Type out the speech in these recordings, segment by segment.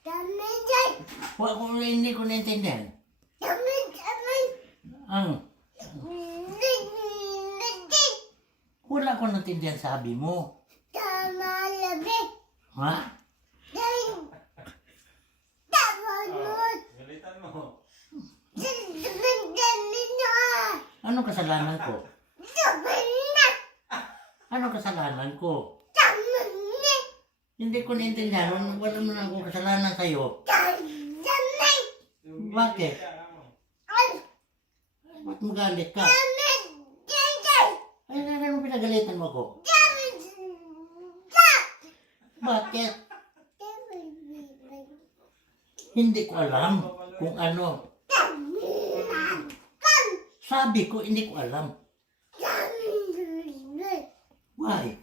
Wala ko hindi ko naintindihan. Ang wala ko naintindihan sabi mo. Ha? Galitan mo. Anong kasalanan ko? Anong kasalanan ko? Hindi ko naintindihan. Wala mo na akong kasalanan sa'yo. Bakit? Ba't magalit ka? Ay, ano pinagalitan mo ko? Bakit? Hindi ko alam kung ano. Sabi ko, hindi ko alam. Why?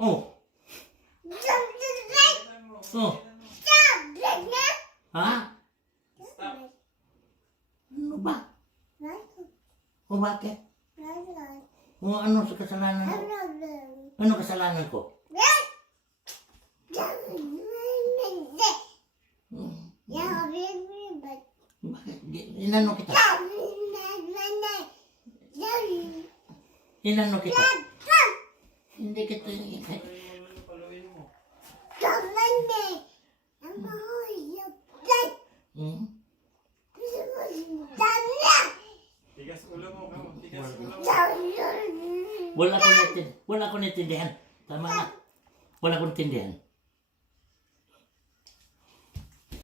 Oh. Oh. Ha? Ano ba? O bakit? O ano sa kasalanan ko? Ano kasalanan ko? Bakit? Inano kita? Inano kita? Hindi kita... Paluin mo. Hmm? Tigas ulo mo. Tigas ulo mo. Wala ko naintindihan. Tama na. Wala ko naintindihan.